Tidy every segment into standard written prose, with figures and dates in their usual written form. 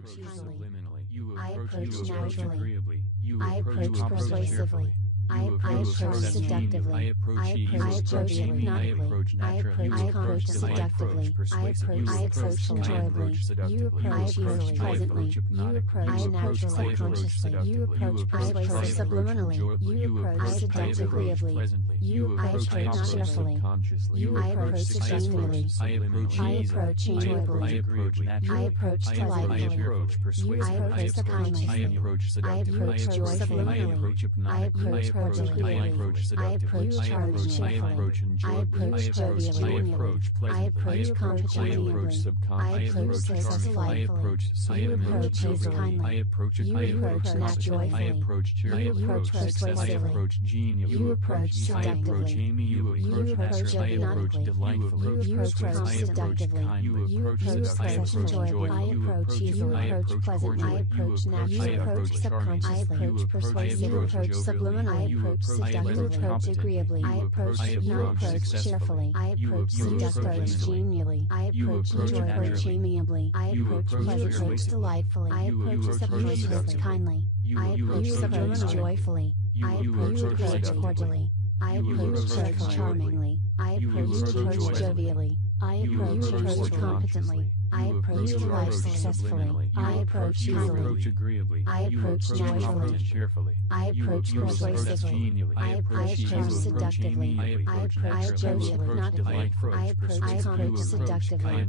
approach kindly. subliminally. I approach approach naturally. agreeably. I approach persuasively. I approach seductively. I approach I approach genially. I hypnotically. approach I naturally. approach seductively. I approach enjoyably. You approach easily pleasantly. You approach naturally subconsciously. You approach persuasively subliminally. You approach seductively. You approach cheerfully. You approach genially. I approach enjoyably. I approach delightfully. I approach subconsciously. I approach subliminally. I approach cordially. I approach cheerfully. I approach jovially. I approach cordially. I approach successfully. You approach kindly. You approach naturally. You approach persuasively. You approach seductively. You approach hypnotically. You approach seductively. You approach successfully. I approach easily. I approach pleasantly. I approach naturally. You approach subconsciously. I approach persuasively. You approach subliminally. I approach seductively. You approach agreeably. I approach cheerfully. I approach seductively. Genially. I approach enjoyably. Amiably. I approach pleasantly. Delightfully. I approach subconsciously. Kindly. I approach subliminally. Joyfully. I approach cordially. I approach charmingly. I approach jovially. I approach competently. I approach life successfully. I approach easily. agreeably. I approach joyfully. cheerfully. I approach persuasively. I approach seductively. I approach hypnotically. I approach seductively.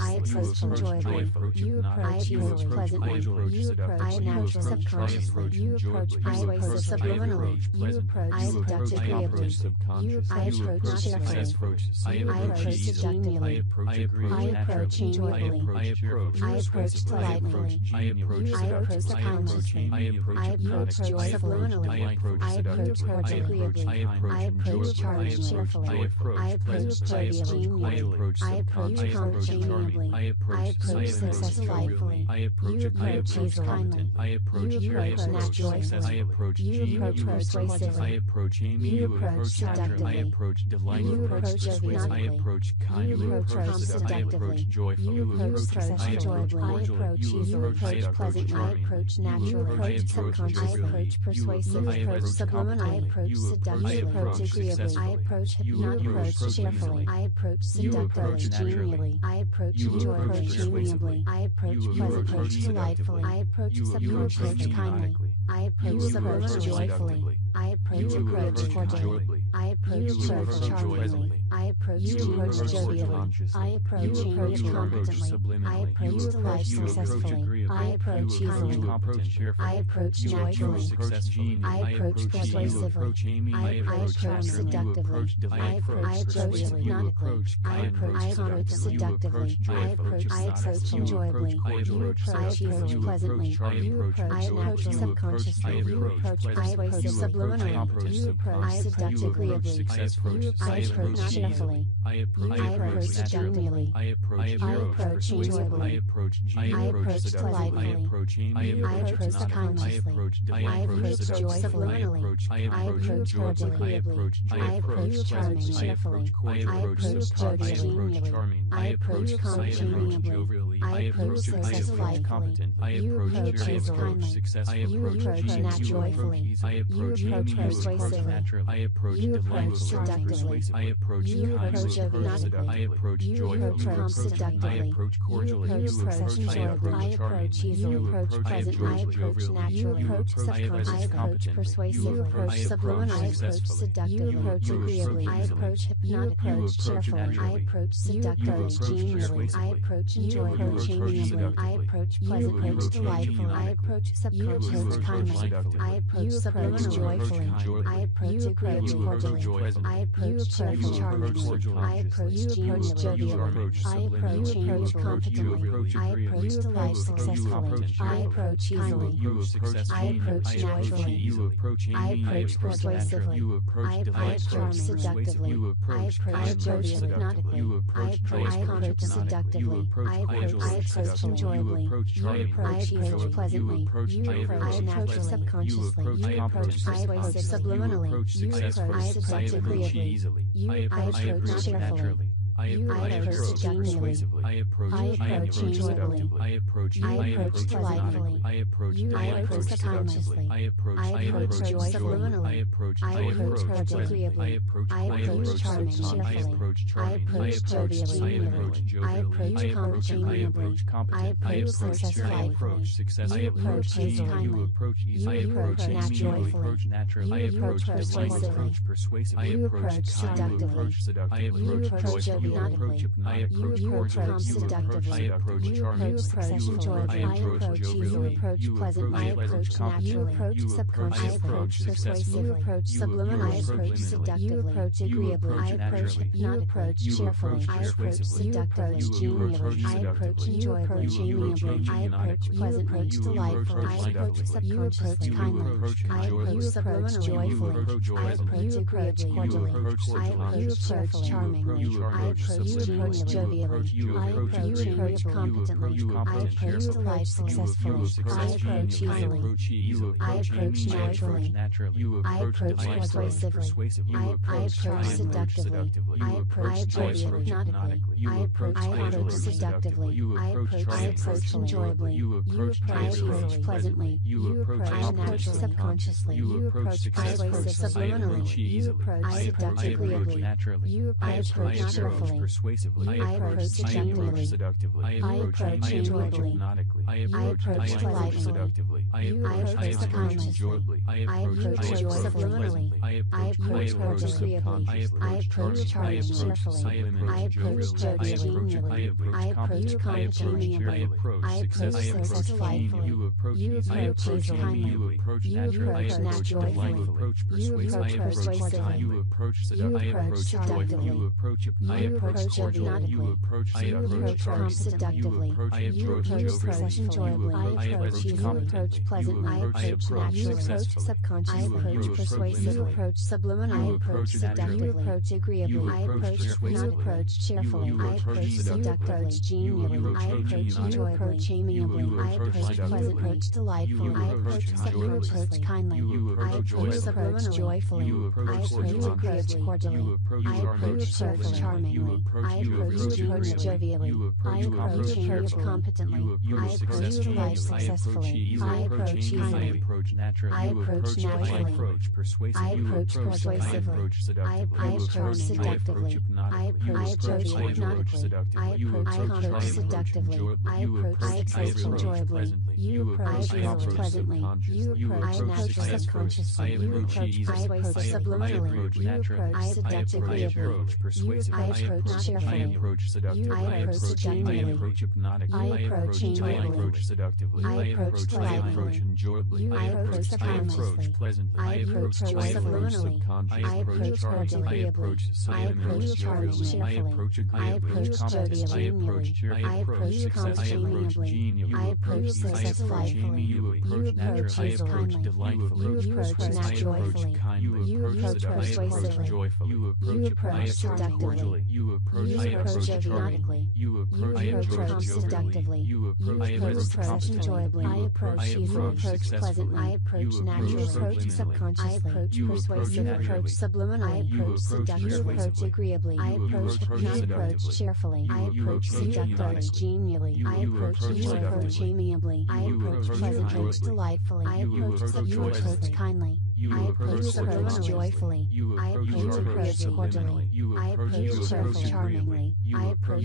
I approach enjoyably. You approach easily pleasantly. You approach naturally subconsciously. You approach persuasive subliminally. You approach seductively. You approach cheerfully. I approach seductively. I approach enjoyably. I approach delightfully. I approach subconsciously. I approach subliminally. I approach agreeably. I approach cheerfully. I approach jovially. I approch cordially. I approach successfully. You approach easily. You approach naturally. You approach persuasively. You approach seductively. You approach hypnotically. You approach seductively. You approach enjoyably. I approach easily. Approach pleasantly. I approach naturally. Approach subconsciously. I approach persuasive. I approach subliminal. I approach seductively. I approach agreeably. I approach hypnotically. I approach cheerfully. I approach seductively. Genially. I approach enjoyably. Amiably. I approach pleasantly. Delightfully. I approach subconsciously. Kindly. I approach subliminal. Joyfully. I approach cordially. I approach charmingly. I approach jovially. I approach competently. I approach life successfully. I approach easily. I approach naturally. I approach persuasively. I approach seductively. I approach hypnotically. I approach seductively. I approach enjoyably. I approach pleasantly. I approach subconsciously. I approach subliminally. You approach seductively. I approach cheerfully. I approach genially. I approach enjoyably. I approach delightfully. I approach subconsciously. I approach joyfully. I approach cordially. I approach charmingly. I approach jovially. I approach congenially. I approach successfully. You approach kindly. You approach naturally. You approach persuasively. You approach seductively. You approach hypnotically. You approach seductively. You approach enjoyably. I approach easily. You approach pleasantly. I approach naturally. You approach subconsciously. I approach persuasively. You approach subliminal. I approach seductively. You approach agreeably. I approach hypnotically. You approach cheerfully. I approach seductively. Genially. I approach enjoyably. Amiably. I approach pleasantly. I approach delightfully. I approach subconsciously. Kindly. I approach subliminal. Joyfully. I approach agreeably. Cordially. I approach charmingly. I approach genially. I approach competently. I approach life successfully. I approach easily. I approach naturally. I approach persuasively. I approach seductively. I approach hypnotically. I approach seductively. I approach enjoyably. I approach pleasantly. You approach subconsciously. You approach persuasive subliminally. You approach seductively. You approach cheerfully. You approach genially. I approach enjoyably. seductively. I approach delightfully. I approach You approach subconsciously. I approach jovially. subliminally. I approach cordially. I approach charming. I approach charming. I approach jovially. I approach jovially. I approach I competent. I approach I approach successful. You approach easily. You approach easy. I approach naturally. You approach naturally. I You approach approach persuasively. I approach persuasively. You approach seductively. I approach You approach joyfully. I approach hypnotically. I approach You cordially. approach seductively. I approach You charming. approach enjoyably. I approach jovially. You approach pleasantly. I approach You approach You subconsciously. I approach successfully. You approach subliminally. You approach seductively. You approach agreeably. approach I approach naturally. You approach You cheerfully. approach I approach persuasively. seductively. You approach I approach seductively. enjoyably. You approach I approach hypnotically. pleasantly. You I approach approach delightfully. You approach You kindly. approach I approach enjoyably. subliminally. You approach I approach agreeably. You approach I approach cordially. charmingly. You I approach approach subliminally. jovially. You I approach approach agreeably. competently. You I approach approach cheerfully. successfully. I approach easily. I approach naturally. You I approach approach persuasively. I approach seductively. I approach hypnotically. I approach seductively. I approach enjoyably. You approach I approach pleasantly. You approach I approach subconsciously. You approach subliminally. You approach seductively. naturally. I approach cheerfully. Persuasively. I approach genially. Seductively. I approach enjoyably. hypnotically. I approach delightfully. seductively. I approach subconsciously. I I approach subliminally. I approach agreeably. I approach charming cheerfully. I approach genially. I approach congenially. I approach successfully. You approach easily. You approach naturally. You approach persuasively. You approach You approach seductively. You approach You approach hypnotically. You approach You approach seductively. You approach enjoyably. I approach you approach pleasantly. I approach naturally. You approach subconsciously. I approach persuasively. You approach subliminally. I approach seductively. You approach agreeably. I approach you approach cheerfully. I approach seductively. Genially. I approach enjoyably. Amiably. I approach pleasantly. Delightfully. I approach subconsciously. Kindly. I approach subliminally. Joyfully. I approach agreeably. Cordially. I approach charmingly. I approach jovially. I approach competently. I approach successfully. I approach easily. I approach naturally. I approach naturally. I approach persuasively. I approach persuasively. I approach seductively. I approach hypnotically. I approach seductively. I approach enjoyably. You approach pleasantly. You approach subconsciously. You approach subliminally. You approach seductively. You approach cheerfully. You approach genially. I approach enjoyably. Seductively. I approach delightfully. enjoyably. I approach subconsciously. pleasantly. I approach subliminally. I approach cordially. I approach charmingly. I approach I approach jovially. I approach congenially. I approach successfully. You approach kindly. You approach joyfully. You approach persuasively. You approach seductively. You approach hypnotically. You approach seductively. You approach enjoyably. I approach pleasantly. I approach naturally. You approach subconsciously. I approach persuasive. You approach subliminally. I approach seductive. You approach agreeably. I approach cheerfully. I approach seductively. Genially. I approach amiably. I approach pleasantly. Delightfully. I approach kindly. I approach joyfully. I approach cordially. I approach charmingly. I approach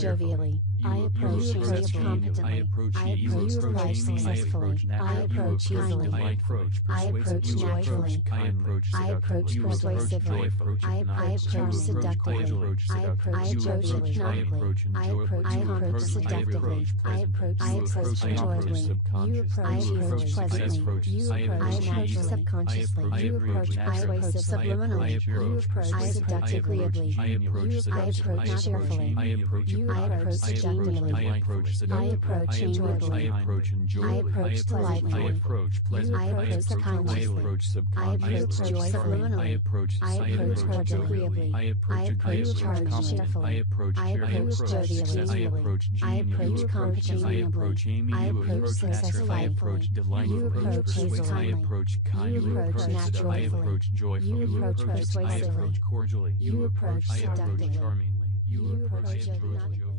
jovially. I approach competently. I approach successfully. I approach easily. I approach naturally. I approach persuasively. I approach seductively. I approach hypnotically. I approach seductively. I approach enjoyably. You approach pleasantly. You approach subconsciously. You approach persuasive subliminally. You approach seductively. I approach cheerfully. You approach genially. I approach enjoyably. I approach delightfully. I approach kindly. I approach subliminally. I approach agreeably. I approach cheerfully. I approach jovially. I approach congenially. I approach successfully. You approach easily. You approach naturally. You approach persuasively. cordially. You approach seductively. You approach jovially.